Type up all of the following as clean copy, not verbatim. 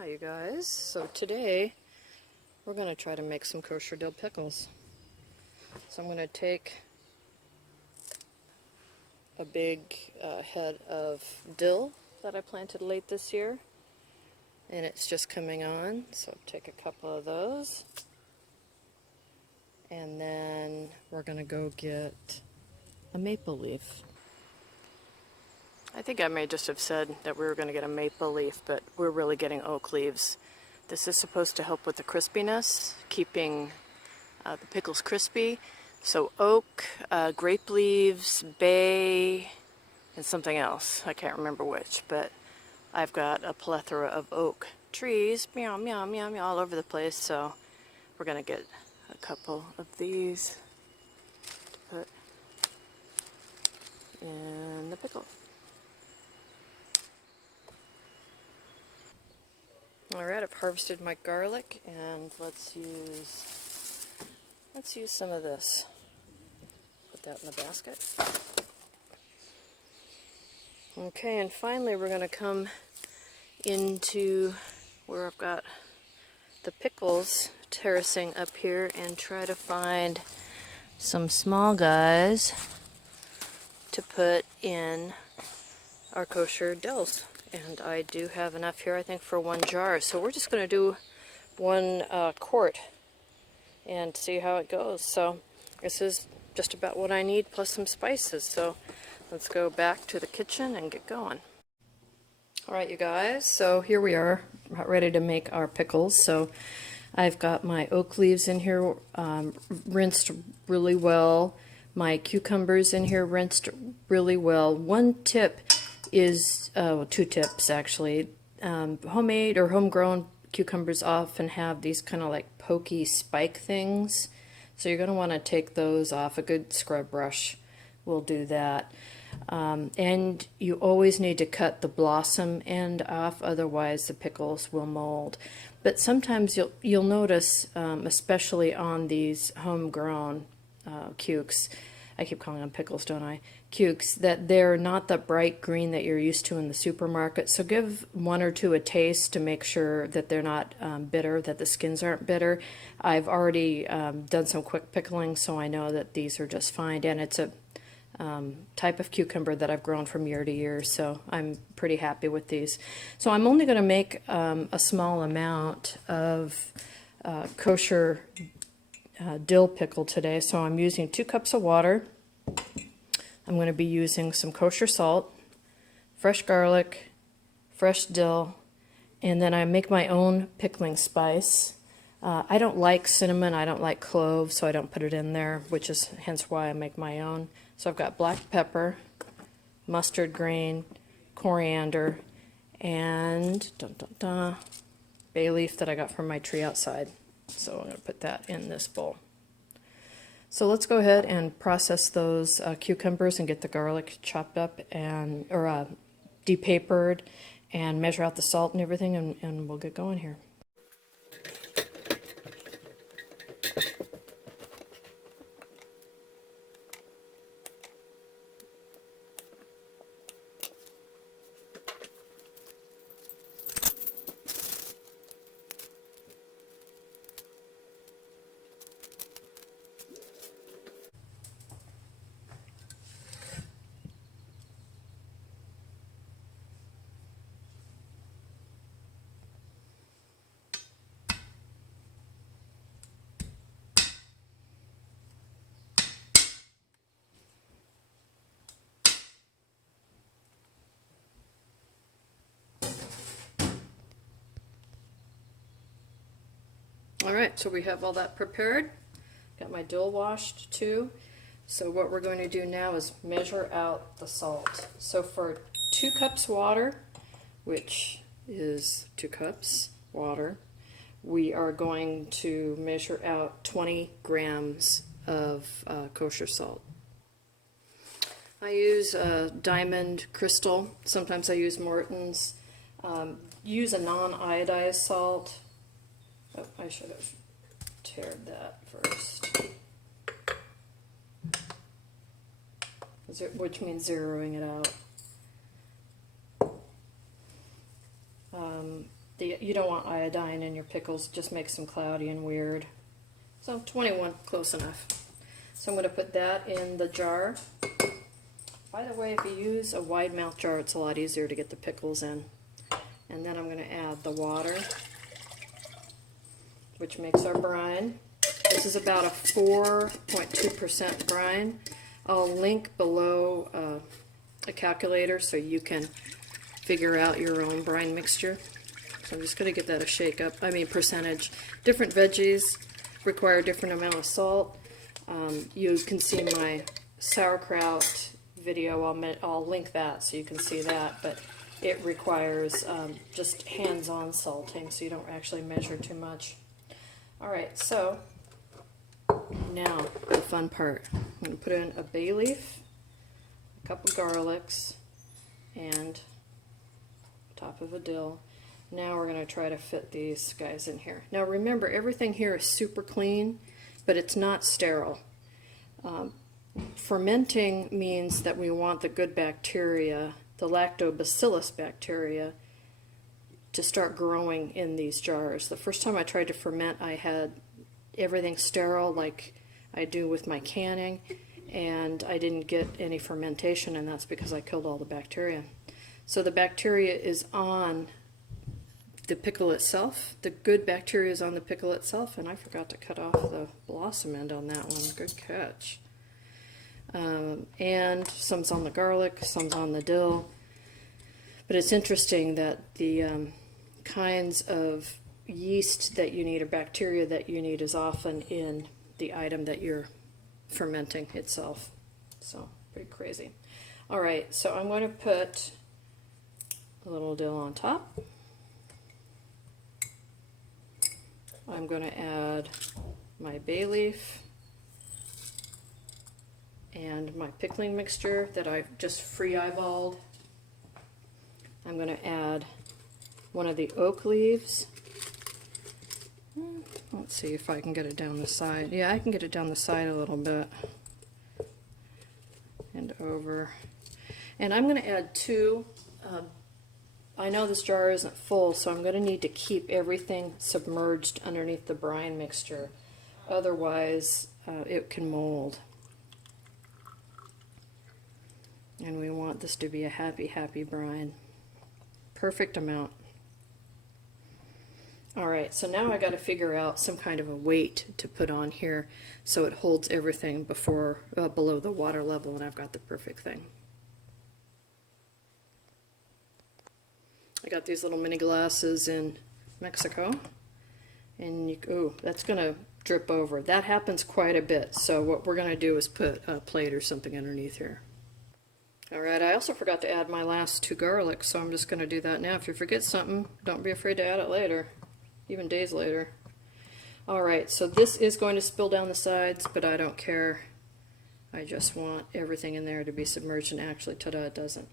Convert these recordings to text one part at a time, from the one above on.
Hi you guys. So today we're going to try to make some kosher dill pickles. So I'm going to take a big head of dill that I planted late this year, and it's just coming on, so take a couple of those, and then we're going to go get a maple leaf. I think I may just have said that we were going to get a maple leaf, but we're really getting oak leaves. This is supposed to help with the crispiness, keeping the pickles crispy. So oak, grape leaves, bay, and something else. I can't remember which, but I've got a plethora of oak trees, meow, meow, meow, meow, all over the place. So we're going to get a couple of these to put in the pickle. Alright, I've harvested my garlic, and let's use some of this. Put that in the basket. Okay, and finally we're going to come into where I've got the pickles terracing up here and try to find some small guys to put in our kosher dills. And I do have enough here, I think, for one jar. So we're just going to do one quart and see how it goes. So this is just about what I need, plus some spices. So let's go back to the kitchen and get going. Alright you guys, so here we are, ready to make our pickles. So I've got my oak leaves in here rinsed really well. My cucumbers in here rinsed really well. One tip is, two tips actually. Homemade or homegrown cucumbers often have these kind of like pokey spike things. So you're going to want to take those off. A good scrub brush will do that. And you always need to cut the blossom end off, otherwise the pickles will mold. But sometimes you'll notice, especially on these homegrown cukes, I keep calling them pickles, don't I? Cukes, that they're not the bright green that you're used to in the supermarket. So give one or two a taste to make sure that they're not bitter, that the skins aren't bitter. I've already done some quick pickling, so I know that these are just fine. And it's a type of cucumber that I've grown from year to year, so I'm pretty happy with these. So I'm only going to make a small amount of kosher dill pickle today. So I'm using 2 cups of water. I'm going to be using some kosher salt, fresh garlic, fresh dill, and then I make my own pickling spice. I don't like cinnamon, I don't like cloves, so I don't put it in there, which is hence why I make my own. So I've got black pepper, mustard green, coriander, and bay leaf that I got from my tree outside. So I'm going to put that in this bowl. So let's go ahead and process those cucumbers and get the garlic chopped up and depapered and measure out the salt and everything, and we'll get going here. Alright, so we have all that prepared. Got my dill washed too. So what we're going to do now is measure out the salt. So for 2 cups water, which is 2 cups water, we are going to measure out 20 grams of kosher salt. I use Diamond Crystal. Sometimes I use Morton's. Use a non-iodized salt. Oh, I should have tared that first. Which means zeroing it out. You don't want iodine in your pickles, it just makes them cloudy and weird. So 21, close enough. So I'm going to put that in the jar. By the way, if you use a wide mouth jar, it's a lot easier to get the pickles in. And then I'm going to add the water, which makes our brine. This is about a 4.2% brine. I'll link below a calculator so you can figure out your own brine mixture. So I'm just going to give that a shake up. Percentage. Different veggies require a different amount of salt. You can see my sauerkraut video. I'll link that so you can see that, but it requires just hands-on salting, so you don't actually measure too much. Alright, so now the fun part. I'm going to put in a bay leaf, a couple garlics, and top of a dill. Now we're going to try to fit these guys in here. Now remember, everything here is super clean, but it's not sterile. Fermenting means that we want the good bacteria, the lactobacillus bacteria, to start growing in these jars. The first time I tried to ferment, I had everything sterile like I do with my canning, and I didn't get any fermentation, and that's because I killed all the bacteria. So the bacteria is on the pickle itself. The good bacteria is on the pickle itself, and I forgot to cut off the blossom end on that one. Good catch. And some's on the garlic, some's on the dill. But it's interesting that the kinds of yeast that you need or bacteria that you need is often in the item that you're fermenting itself. So pretty crazy. All right, so I'm going to put a little dill on top. I'm going to add my bay leaf and my pickling mixture that I've just free eyeballed. I'm going to add one of the oak leaves. Let's see if I can get it down the side. Yeah, I can get it down the side a little bit and over. And I'm going to add two. I know this jar isn't full, so I'm going to need to keep everything submerged underneath the brine mixture. Otherwise, it can mold. And we want this to be a happy, happy brine. Perfect amount. Alright, so now I got to figure out some kind of a weight to put on here so it holds everything below the water level, and I've got the perfect thing. I got these little mini glasses in Mexico, and that's going to drip over. That happens quite a bit, so what we're going to do is put a plate or something underneath here. Alright, I also forgot to add my last two garlics, so I'm just going to do that now. If you forget something, don't be afraid to add it later, even days later. Alright, so this is going to spill down the sides, but I don't care. I just want everything in there to be submerged, and actually, ta-da, it doesn't.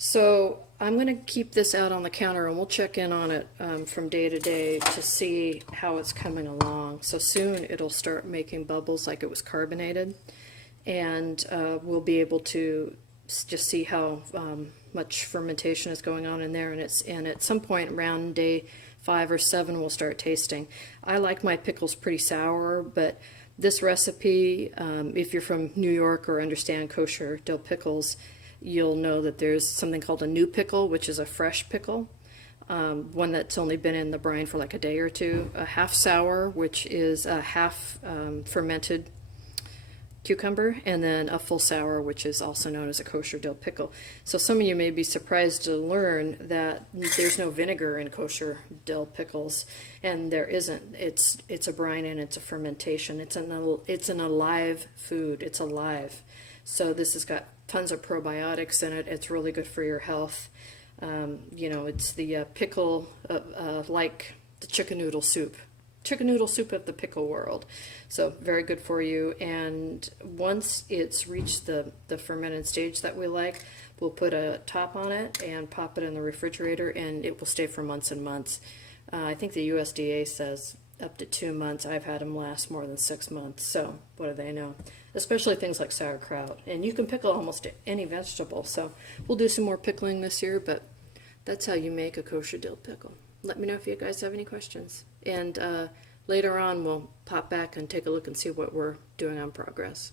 So I'm going to keep this out on the counter, and we'll check in on it from day to day to see how it's coming along. So soon it'll start making bubbles like it was carbonated, and we'll be able to just see how much fermentation is going on in there, and at some point around day 5 or 7 we'll start tasting. I like my pickles pretty sour, but this recipe, if you're from New York or understand kosher dill pickles, you'll know that there's something called a new pickle, which is a fresh pickle, one that's only been in the brine for like a day or two, a half sour, which is a half fermented cucumber, and then a full sour, which is also known as a kosher dill pickle. So some of you may be surprised to learn that there's no vinegar in kosher dill pickles, and there isn't. It's a brine and it's a fermentation. It's an alive food. It's alive. So this has got tons of probiotics in it. It's really good for your health. You know, it's the pickle like the chicken noodle soup. Chicken noodle soup of the pickle world. So very good for you. And once it's reached the fermented stage that we like, we'll put a top on it and pop it in the refrigerator, and it will stay for months and months. I think the USDA says up to 2 months. I've had them last more than 6 months. So what do they know? Especially things like sauerkraut. And you can pickle almost any vegetable. So we'll do some more pickling this year, but that's how you make a kosher dill pickle. let me know if you guys have any questions. And later on, we'll pop back and take a look and see what we're doing on progress.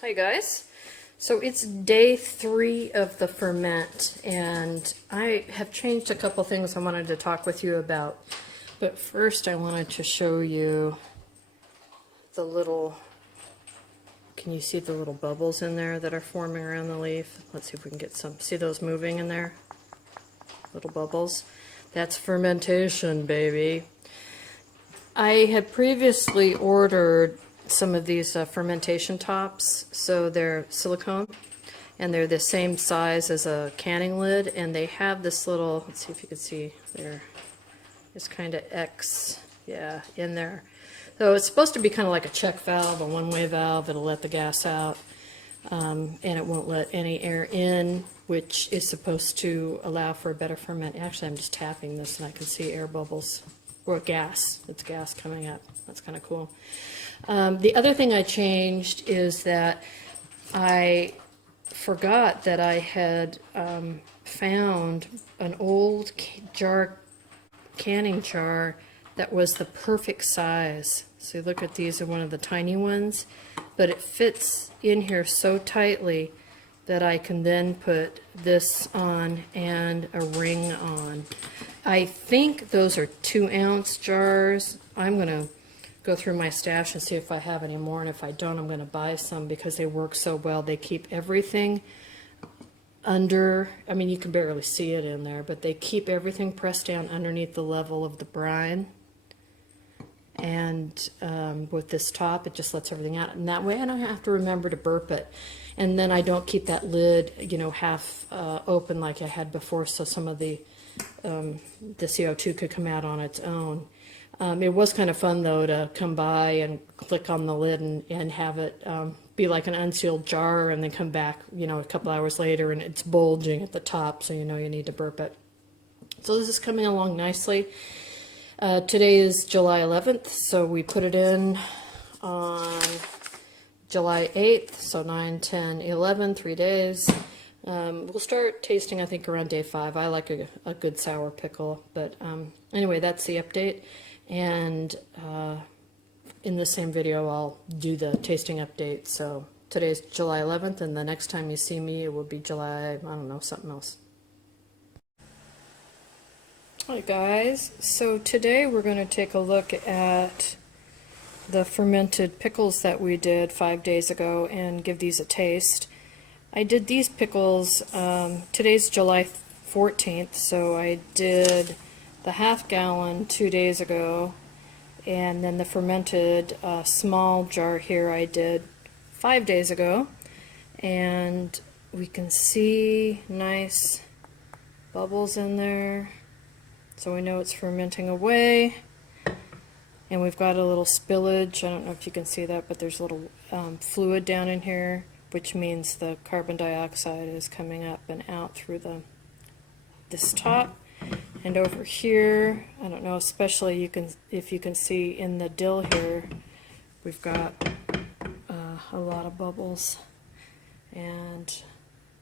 Hi guys. So it's day 3 of the ferment, and I have changed a couple things I wanted to talk with you about. But first I wanted to show you the little, can you see the little bubbles in there that are forming around the leaf? Let's see if we can get some, see those moving in there? Little bubbles. That's fermentation, baby. I had previously ordered some of these fermentation tops, so they're silicone and they're the same size as a canning lid, and they have this little, let's see if you can see there, this kind of X, yeah, in there. So it's supposed to be kind of like a check valve, a one-way valve. It'll let the gas out, and it won't let any air in, which is supposed to allow for a better ferment. Actually, I'm just tapping this and I can see air bubbles, or gas. It's gas coming up. That's kind of cool. The other thing I changed is that I forgot that I had found an old canning jar that was the perfect size. So look at these, are one of the tiny ones, but it fits in here so tightly that I can then put this on and a ring on. I think those are 2-ounce jars. I'm going to go through my stash and see if I have any more, and if I don't, I'm going to buy some because they work so well. They keep everything under, I mean, you can barely see it in there, but they keep everything pressed down underneath the level of the brine. And with this top, it just lets everything out. And that way I don't have to remember to burp it. And then I don't keep that lid, you know, half open like I had before, so some of the CO2 could come out on its own. It was kind of fun, though, to come by and click on the lid and have it be like an unsealed jar, and then come back, you know, a couple hours later and it's bulging at the top, so you know you need to burp it. So this is coming along nicely. Today is July 11th, so we put it in on July 8th, so 9, 10, 11, 3 days. We'll start tasting, I think, around day 5. I like a good sour pickle, but anyway, that's the update. And in the same video, I'll do the tasting update. So today's July 11th, and the next time you see me, it will be July, I don't know, something else. Hi guys, so today we're going to take a look at the fermented pickles that we did 5 days ago and give these a taste. I did these pickles, today's July 14th, so I did the half gallon 2 days ago, and then the fermented small jar here I did 5 days ago, and we can see nice bubbles in there, so we know it's fermenting away. And we've got a little spillage. I don't know if you can see that, but there's a little fluid down in here, which means the carbon dioxide is coming up and out through this top. And over here, I don't know, especially if you can see in the dill here, we've got a lot of bubbles. And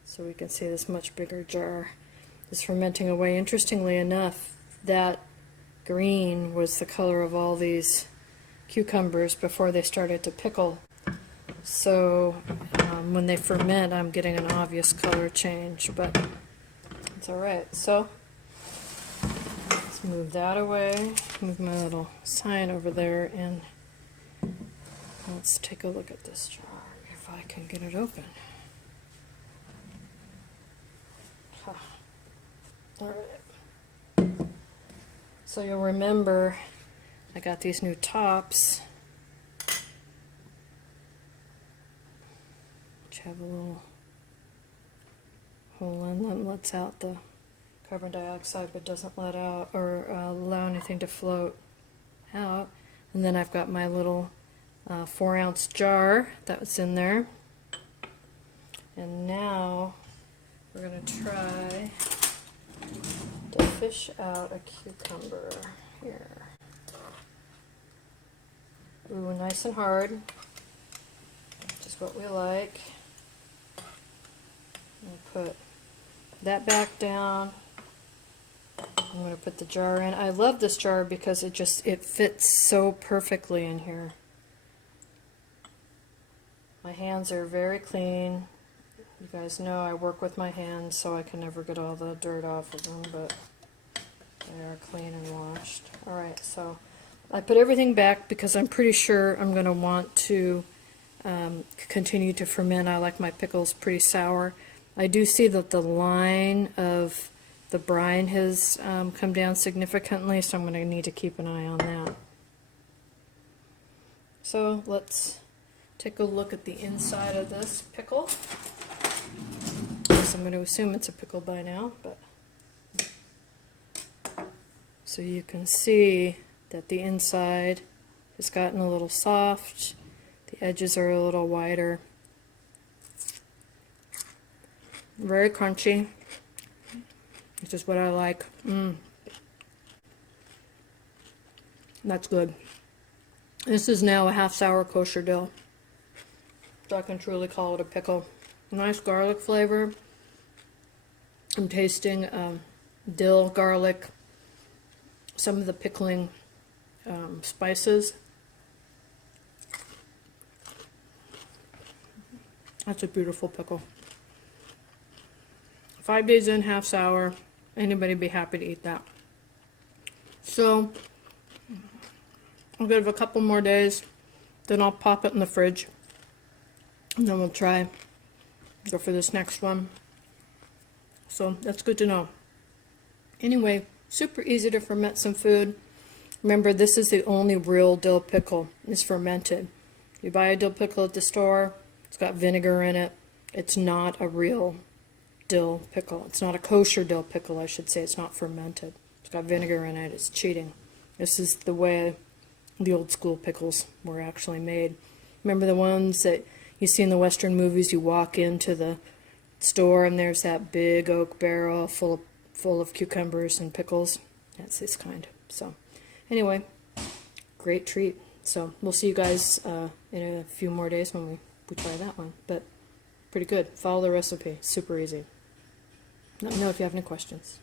so we can see this much bigger jar is fermenting away. Interestingly enough, that green was the color of all these cucumbers before they started to pickle. So when they ferment, I'm getting an obvious color change, but it's alright. So let's move that away, move my little sign over there, and let's take a look at this jar, if I can get it open. Huh. Alright. So you'll remember I got these new tops, which have a little hole in them, lets out the carbon dioxide but doesn't let out or allow anything to float out. And then I've got my little 4-ounce jar that was in there. And now we're going to try to fish out a cucumber here. Ooh, nice and hard, just what we like. And put that back down, I'm going to put the jar in. I love this jar because it fits so perfectly in here. My hands are very clean. You guys know I work with my hands, so I can never get all the dirt off of them, but they are clean and washed. Alright, so I put everything back because I'm pretty sure I'm going to want to continue to ferment. I like my pickles pretty sour. I do see that the line of the brine has come down significantly, so I'm going to need to keep an eye on that. So let's take a look at the inside of this pickle. I'm going to assume it's a pickle by now, but so you can see that the inside has gotten a little soft, the edges are a little wider, very crunchy, which is what I like. That's good. This is now a half sour kosher dill, so I can truly call it a pickle. Nice garlic flavor. I'm tasting dill, garlic, some of the pickling spices. That's a beautiful pickle. 5 days in, half sour. Anybody be happy to eat that. So I'll give it a couple more days, then I'll pop it in the fridge, and then we'll go for this next one. So that's good to know. Anyway, super easy to ferment some food. Remember, this is the only real dill pickle. It's fermented. You buy a dill pickle at the store, it's got vinegar in it. It's not a real dill pickle. It's not a kosher dill pickle, I should say. It's not fermented. It's got vinegar in it. It's cheating. This is the way the old school pickles were actually made. Remember the ones that you see in the Western movies? You walk into the store and there's that big oak barrel full of cucumbers and pickles. That's this kind. So anyway, great treat. So we'll see you guys in a few more days when we try that one. But pretty good. Follow the recipe. Super easy. Let me know if you have any questions.